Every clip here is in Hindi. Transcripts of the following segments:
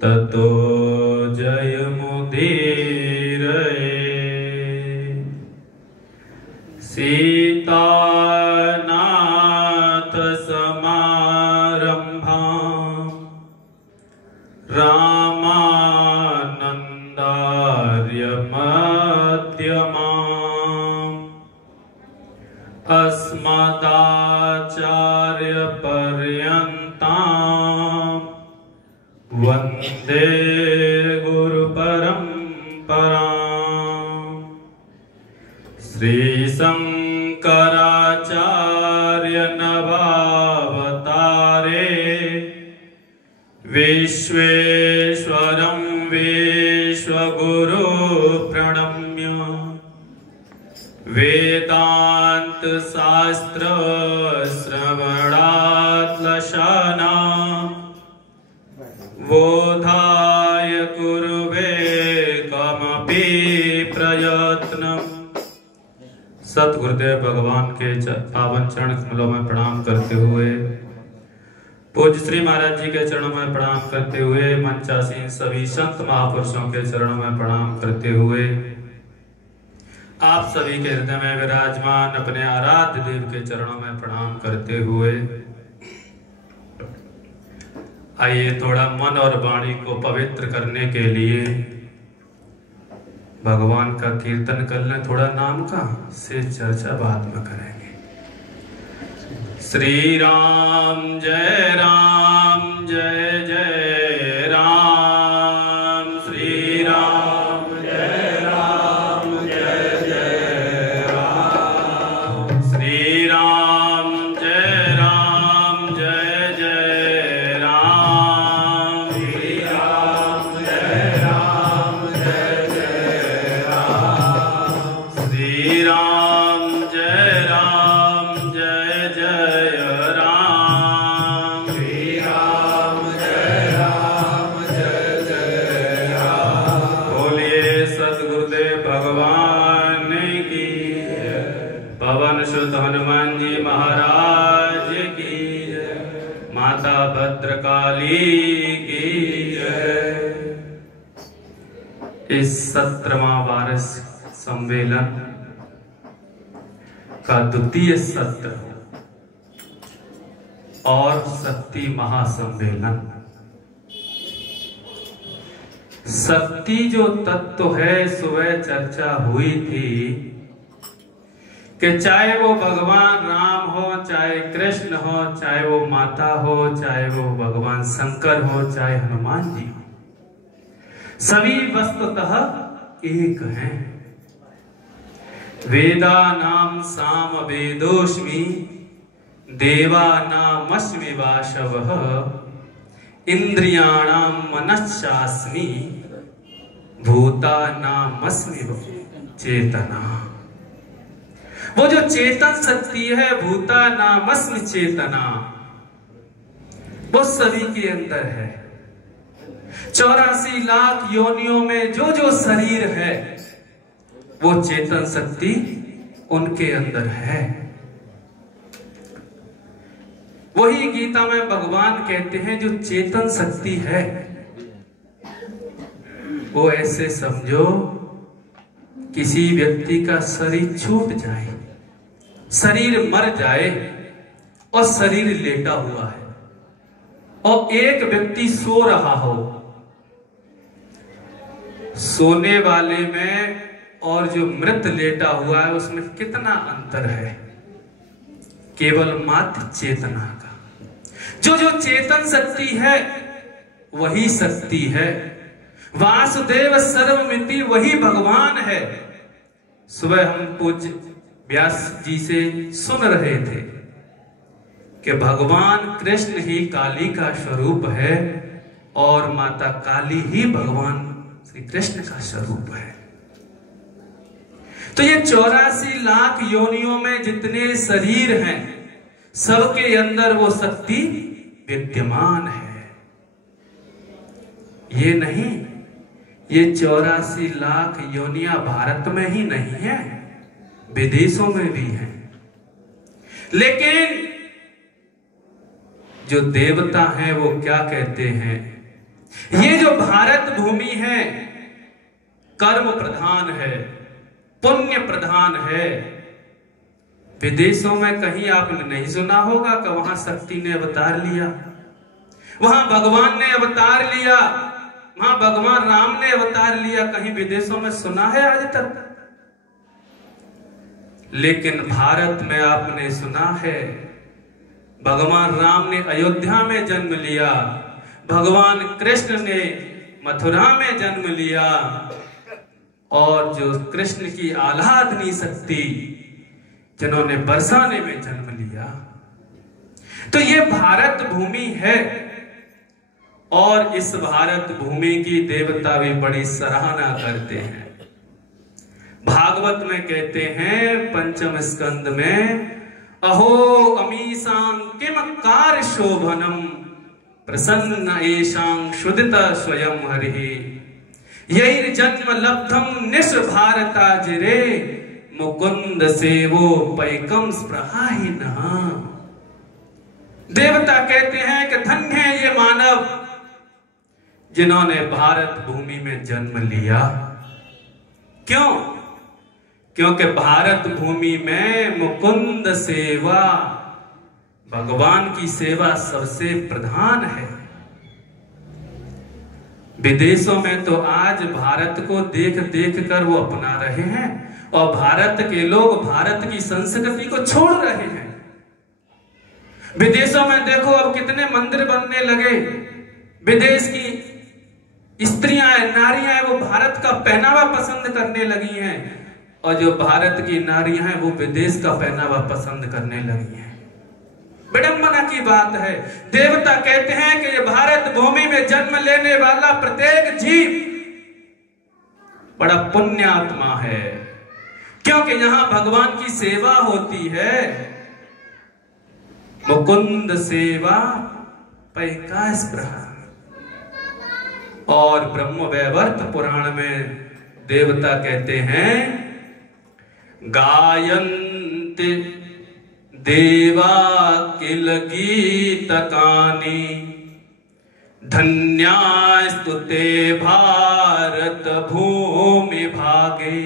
ततो जयमुदीरये सीतानाथ समारंभां रामानन्दार्य मध्यमाम् अस्मदाचार्य पर्यन्तां वन्दे गुरुपरम्पराम् श्रीशङ्कराचार्य नवावतारे विश्वेश्वरं विश्वगुरु प्रणम्य वेदांत शास्त्र श्रवणात्लशाना बोधाय कुर्वे कमपि प्रयत्नम्। सतगुरुदेव भगवान के पावन चरण कमलों में प्रणाम करते हुए, पूज्य श्री महाराज जी के चरणों में प्रणाम करते हुए, मंचासीन सभी संत महापुरुषों के चरणों में प्रणाम करते हुए, आप सभी के हृदय में विराजमान अपने आराध्य देव के चरणों में प्रणाम करते हुए, आइए थोड़ा मन और वाणी को पवित्र करने के लिए भगवान का कीर्तन कर लें। थोड़ा नाम का से चर्चा बाद में करेंगे। श्री राम जय जय राम, श्री राम जय जय राम, श्री राम जय जय राम, श्री राम जय जय राम, श्री राम जय जय राम, श्री राम जय जय राम। बोलिए सतगुरुदेव भगवान की, पवन सुत हनुमान जी महाराज की, माता भद्रकाली की। इस 17वां वार्षिक सम्मेलन का द्वितीय सत्र और शक्ति महासम्मेलन। शक्ति जो तत्व है, सुबह चर्चा हुई थी कि चाहे वो भगवान राम हो, चाहे कृष्ण हो, चाहे वो माता हो, चाहे वो भगवान शंकर हो, चाहे हनुमान जी हो, सभी वस्तुतः एक हैं। वेदा नाम साम वेदोस्मि देवा नामस्मि वाशवः इंद्रियाणाम मनश्चास्मि भूता नामस्मि चेतना। वो जो चेतन शक्ति है, भूता नामस्मि चेतना, वो सभी के अंदर है। 84 लाख योनियों में जो जो शरीर है, वो चेतन शक्ति उनके अंदर है। वही गीता में भगवान कहते हैं जो चेतन शक्ति है, वो ऐसे समझो किसी व्यक्ति का शरीर छूट जाए, शरीर मर जाए और शरीर लेटा हुआ है, और एक व्यक्ति सो रहा हो। सोने वाले में और जो मृत लेटा हुआ है उसमें कितना अंतर है? केवल मात्र चेतना का। जो जो चेतन शक्ति है वही शक्ति है। वासुदेव सर्वमिति वही भगवान है। सुबह हम पूज्य व्यास जी से सुन रहे थे कि भगवान कृष्ण ही काली का स्वरूप है और माता काली ही भगवान श्री कृष्ण का स्वरूप है। तो ये 84 लाख योनियों में जितने शरीर हैं, सबके अंदर वो शक्ति विद्यमान है। ये नहीं, ये 84 लाख योनियां भारत में ही नहीं है, विदेशों में भी है। लेकिन जो देवता हैं वो क्या कहते हैं ये जो भारत भूमि है कर्म प्रधान है, पुण्य प्रधान है। विदेशों में कहीं आपने नहीं सुना होगा कि वहां शक्ति ने अवतार लिया, वहां भगवान ने अवतार लिया, वहां भगवान राम ने अवतार लिया। कहीं विदेशों में सुना है आज तक? लेकिन भारत में आपने सुना है भगवान राम ने अयोध्या में जन्म लिया, भगवान कृष्ण ने मथुरा में जन्म लिया, और जो कृष्ण की आह्लादनी शक्ति जिन्होंने बरसाने में जन्म लिया। तो ये भारत भूमि है, और इस भारत भूमि की देवता भी बड़ी सराहना करते हैं। भागवत में कहते हैं पंचम स्कंद में, अहो अमीशां किम कार्य शोभनम प्रसन्न एशां क्षुदिता स्वयं हरि यही जन्म लब्धम निश भारता जिरे मुकुंद सेवो पैकम स्प्रहाहि नहा। देवता कहते हैं कि धन्य है ये मानव जिन्होंने भारत भूमि में जन्म लिया। क्यों? क्योंकि भारत भूमि में मुकुंद सेवा, भगवान की सेवा सबसे प्रधान है। विदेशों में तो आज भारत को देख देख कर वो अपना रहे हैं, और भारत के लोग भारत की संस्कृति को छोड़ रहे हैं। विदेशों में देखो अब कितने मंदिर बनने लगे। विदेश की स्त्रियां नारियां वो भारत का पहनावा पसंद करने लगी हैं, और जो भारत की नारियां हैं वो विदेश का पहनावा पसंद करने लगी हैं। विडंबना की बात है। देवता कहते हैं कि ये भारत भूमि में जन्म लेने वाला प्रत्येक जीव बड़ा पुण्यात्मा है, क्योंकि यहां भगवान की सेवा होती है। मुकुंद सेवा पैका स्पृहा। और ब्रह्म वैवर्त पुराण में देवता कहते हैं, गायन्ति देवा किल गीतकानि धन्यास्तुते भारत भूमि भागे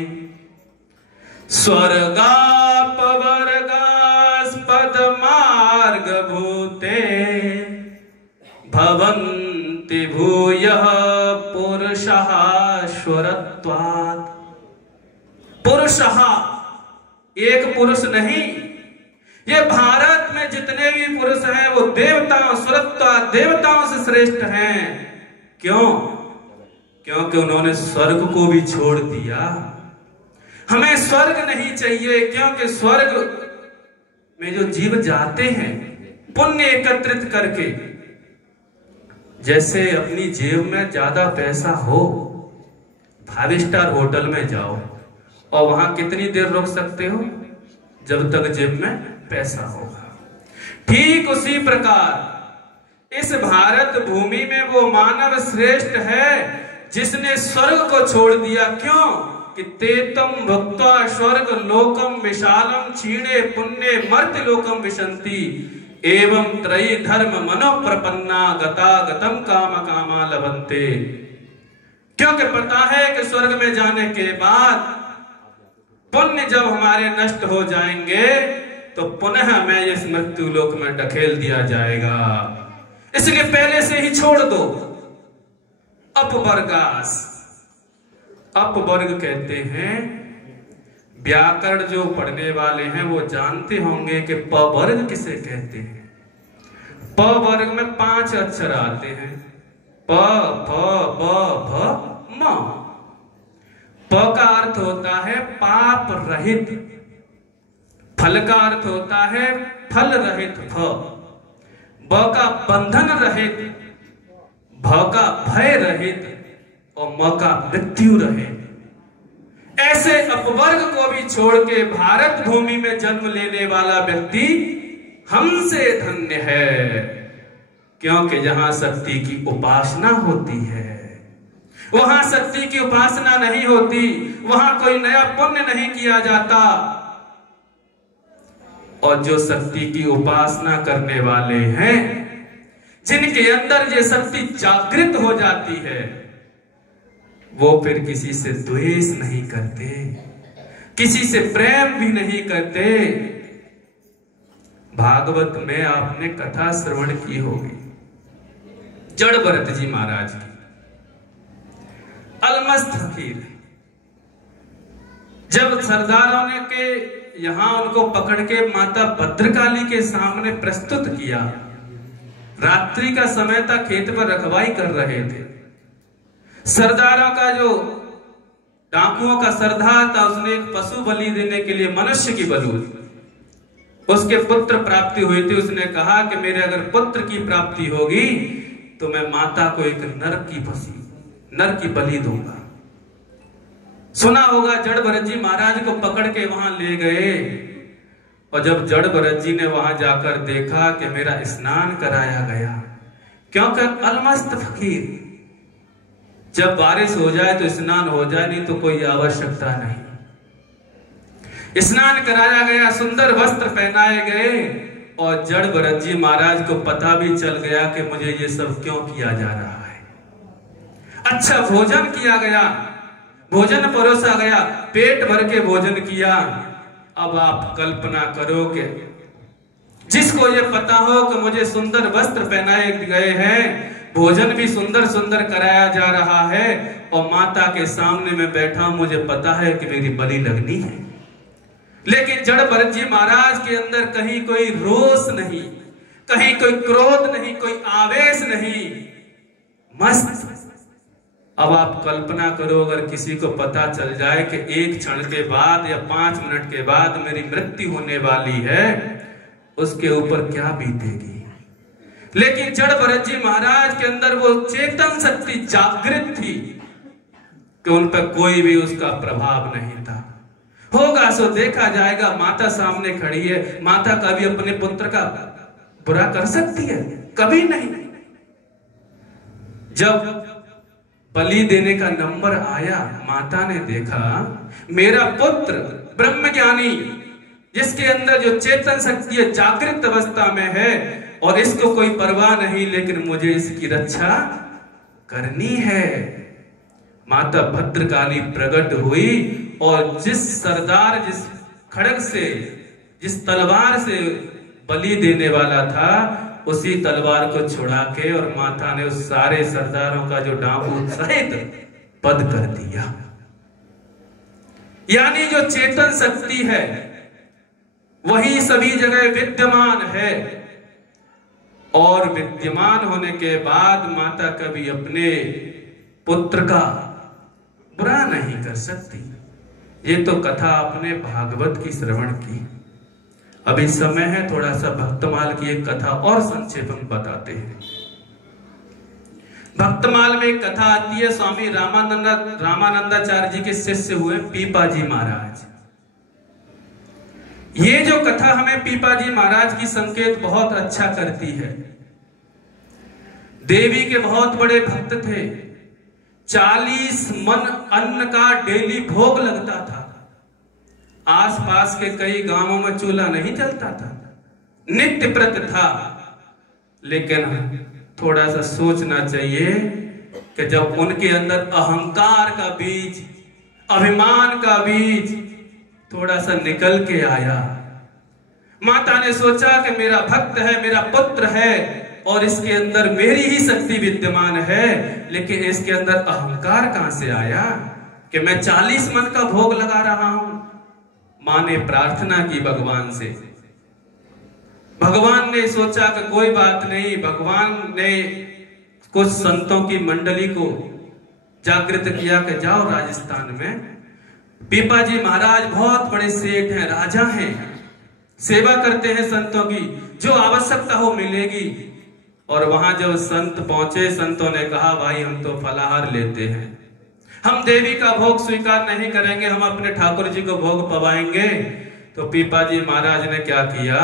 स्वर्गापवर्गास्पद मार्ग भूते भवन्ति भूयः पुरुषः स्वरत्वात्। पुरुषः एक पुरुष नहीं, ये भारत में जितने भी पुरुष हैं वो देवताओं स्वरत्वात्, देवताओं से श्रेष्ठ हैं। क्यों? क्योंकि उन्होंने स्वर्ग को भी छोड़ दिया। हमें स्वर्ग नहीं चाहिए, क्योंकि स्वर्ग में जो जीव जाते हैं पुण्य एकत्रित करके, जैसे अपनी जेब में ज्यादा पैसा हो, 5 स्टार होटल में जाओ और वहां कितनी देर रुक सकते हो? जब तक जेब में पैसा होगा। ठीक उसी प्रकार इस भारत भूमि में वो मानव श्रेष्ठ है जिसने स्वर्ग को छोड़ दिया। क्यों? कि तेतम भक्त्वा स्वर्ग लोकम विशालम क्षीणे पुण्य मर्त्य लोकम विशंति एवं त्रयी धर्म मनो प्रपन्ना गता गतम काम कामा लभन्ते। क्योंकि पता है कि स्वर्ग में जाने के बाद पुण्य जब हमारे नष्ट हो जाएंगे तो पुनः हमें इस मृत्यु लोक में ढकेल दिया जाएगा। इसलिए पहले से ही छोड़ दो। अपवर्गास, अपवर्ग कहते हैं, व्याकरण जो पढ़ने वाले हैं वो जानते होंगे कि प वर्ग किसे कहते हैं। प वर्ग में 5 अक्षर आते हैं, प फ ब भ म। प का अर्थ होता है पाप रहित, फल का अर्थ होता है फल रहित फ, ब का बंधन रहित, भ का भय रहित और म का मृत्यु रहित। ऐसे अपवर्ग को भी छोड़ के भारत भूमि में जन्म लेने वाला व्यक्ति हमसे धन्य है, क्योंकि जहां शक्ति की उपासना होती है वहां शक्ति की उपासना नहीं होती, वहां कोई नया पुण्य नहीं किया जाता। और जो शक्ति की उपासना करने वाले हैं जिनके अंदर ये शक्ति जागृत हो जाती है, वो फिर किसी से द्वेष नहीं करते, किसी से प्रेम भी नहीं करते। भागवत में आपने कथा श्रवण की होगी जड़ भरत जी महाराज की। अलमस्त फकीर जब सरदारों ने के यहां उनको पकड़ के माता भद्रकाली के सामने प्रस्तुत किया, रात्रि का समय था, खेत पर रखवाई कर रहे थे। सरदारों का जो डाकुओं का सरदार था, उसने एक पशु बलि देने के लिए मनुष्य की बलि, उसके पुत्र प्राप्ति हुई थी। उसने कहा कि मेरे अगर पुत्र की प्राप्ति होगी तो मैं माता को एक नर की बलि दूंगा। सुना होगा, जड़ भरत जी महाराज को पकड़ के वहां ले गए, और जब जड़ भरत जी ने वहां जाकर देखा कि मेरा स्नान कराया गया, क्योंकि अलमस्त फकीर, जब बारिश हो जाए तो स्नान हो जाए, नहीं तो कोई आवश्यकता नहीं। स्नान कराया गया, सुंदर वस्त्र पहनाए गए, और जड़ भरत जी महाराज को पता भी चल गया कि मुझे ये सब क्यों किया जा रहा है। अच्छा भोजन किया गया, भोजन परोसा गया, पेट भर के भोजन किया। अब आप कल्पना करो कि जिसको ये पता हो कि मुझे सुंदर वस्त्र पहनाए गए हैं, भोजन भी सुंदर सुंदर कराया जा रहा है, और माता के सामने में बैठा हूं, मुझे पता है कि मेरी बलि लगनी है, लेकिन जड़ भरत जी महाराज के अंदर कहीं कोई रोष नहीं, कहीं कोई क्रोध नहीं, कोई आवेश नहीं, मस्त। अब आप कल्पना करो, अगर किसी को पता चल जाए कि एक क्षण के बाद या 5 मिनट के बाद मेरी मृत्यु होने वाली है, उसके ऊपर क्या बीतेगी। लेकिन जड़ भरत जी महाराज के अंदर वो चेतन शक्ति जागृत थी कि उन पर कोई भी उसका प्रभाव नहीं था। होगा सो देखा जाएगा, माता सामने खड़ी है, माता कभी अपने पुत्र का बुरा कर सकती है? कभी नहीं। जब बलि देने का नंबर आया, माता ने देखा मेरा पुत्र ब्रह्मज्ञानी, जिसके अंदर जो चेतन शक्ति है जागृत अवस्था में है, और इसको कोई परवाह नहीं, लेकिन मुझे इसकी रक्षा करनी है। माता भद्रकाली प्रकट हुई, और जिस सरदार, जिस खड़ग से, जिस तलवार से बलि देने वाला था, उसी तलवार को छुड़ा के और माता ने उस सारे सरदारों का जो डाकू सहित पद कर दिया। यानी जो चेतन शक्ति है वही सभी जगह विद्यमान है, और विद्यमान होने के बाद माता कभी अपने पुत्र का बुरा नहीं कर सकती। ये तो कथा आपने भागवत की श्रवण की। अभी समय है थोड़ा सा भक्तमाल की एक कथा और संक्षेप में बताते हैं। भक्तमाल में एक कथा आती है, स्वामी रामानंदाचार्य जी के शिष्य हुए पीपाजी महाराज। ये जो कथा हमें पीपाजी महाराज की संकेत बहुत अच्छा करती है। देवी के बहुत बड़े भक्त थे, 40 मन अन्न का डेली भोग लगता था। आसपास के कई गांवों में चूल्हा नहीं जलता था, नित्य व्रत था। लेकिन थोड़ा सा सोचना चाहिए कि जब उनके अंदर अहंकार का बीज, अभिमान का बीज थोड़ा सा निकल के आया, माता ने सोचा कि मेरा भक्त है, मेरा पुत्र है, और इसके अंदर मेरी ही शक्ति विद्यमान है, लेकिन इसके अंदर अहंकार कहां से आया कि मैं 40 मन का भोग लगा रहा हूं। मां ने प्रार्थना की भगवान से, भगवान ने सोचा कि कोई बात नहीं। भगवान ने कुछ संतों की मंडली को जागृत किया कि जाओ राजस्थान में, पीपाजी महाराज बहुत बड़े सेठ हैं, राजा हैं, सेवा करते हैं संतों की, जो आवश्यकता हो मिलेगी। और वहां जब संत पहुंचे, संतों ने कहा भाई हम तो फलाहार लेते हैं, हम देवी का भोग स्वीकार नहीं करेंगे, हम अपने ठाकुर जी को भोग पवाएंगे। तो पीपाजी महाराज ने क्या किया,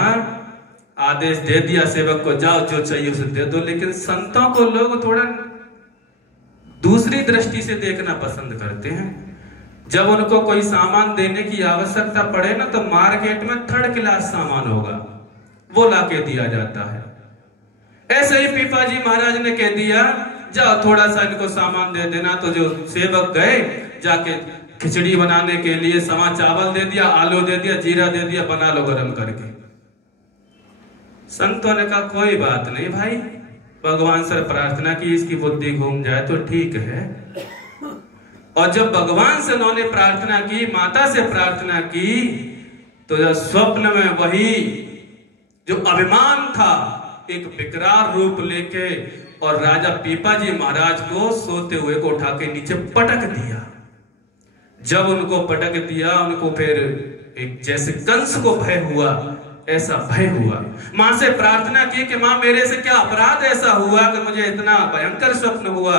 आदेश दे दिया सेवक को, जाओ जो चाहिए उसे दे दो। लेकिन संतों को लोग थोड़ा दूसरी दृष्टि से देखना पसंद करते हैं। जब उनको कोई सामान देने की आवश्यकता पड़े ना, तो मार्केट में 3rd क्लास सामान होगा, वो लाके दिया जाता है। ऐसे ही पीपा जी महाराज ने कह दिया, जाओ थोड़ा सा इनको सामान दे देना। तो जो सेवक गए, जाके खिचड़ी बनाने के लिए समा चावल दे दिया, आलू दे दिया, जीरा दे दिया, बना लो गरम करके। संतों ने कहा कोई बात नहीं भाई, भगवान से प्रार्थना की इसकी बुद्धि घूम जाए तो ठीक है। और जब भगवान से उन्होंने प्रार्थना की, माता से प्रार्थना की, तो जब स्वप्न में वही जो अभिमान था एक विकराल रूप लेके और राजा पीपा जी महाराज को सोते हुए को उठा के नीचे पटक दिया। जब उनको पटक दिया, उनको फिर एक जैसे कंस को भय हुआ, ऐसा भय हुआ। मां से प्रार्थना की कि मां मेरे से क्या अपराध ऐसा हुआ कि मुझे इतना भयंकर स्वप्न हुआ।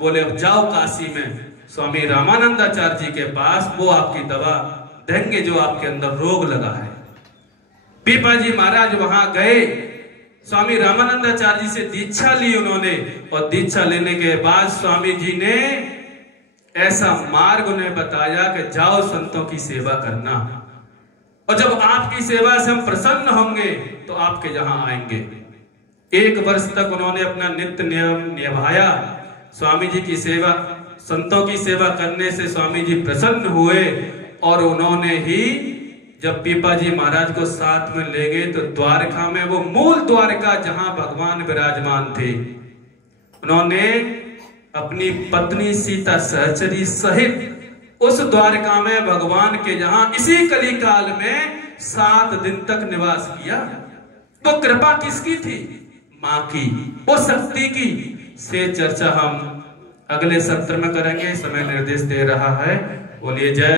बोले अब जाओ काशी में स्वामी रामानंदाचार्य जी के पास, वो आपकी दवा देंगे जो आपके अंदर रोग लगा है। पीपा जी महाराज वहां गए, स्वामी रामानंदाचार्य जी से दीक्षा ली उन्होंने, और दीक्षा लेने के बाद स्वामी जी ने ऐसा मार्ग उन्हें बताया कि जाओ संतों की सेवा करना, और जब आपकी सेवा से हम प्रसन्न होंगे तो आपके यहां आएंगे। 1 वर्ष तक उन्होंने अपना नित्य नियम निभाया। स्वामी जी की सेवा, संतों की सेवा करने से स्वामी जी प्रसन्न हुए, और उन्होंने ही जब पीपा जी महाराज को साथ में ले गए तो द्वारका में, वो मूल द्वारका जहां भगवान विराजमान थे, उन्होंने अपनी पत्नी सीता सहचरी सहित उस द्वारका में भगवान के जहां इसी कली काल में 7 दिन तक निवास किया। वो कृपा किसकी थी? मां की, वो शक्ति की। से चर्चा हम अगले सत्र में करेंगे, समय निर्देश दे रहा है। बोलिए जय।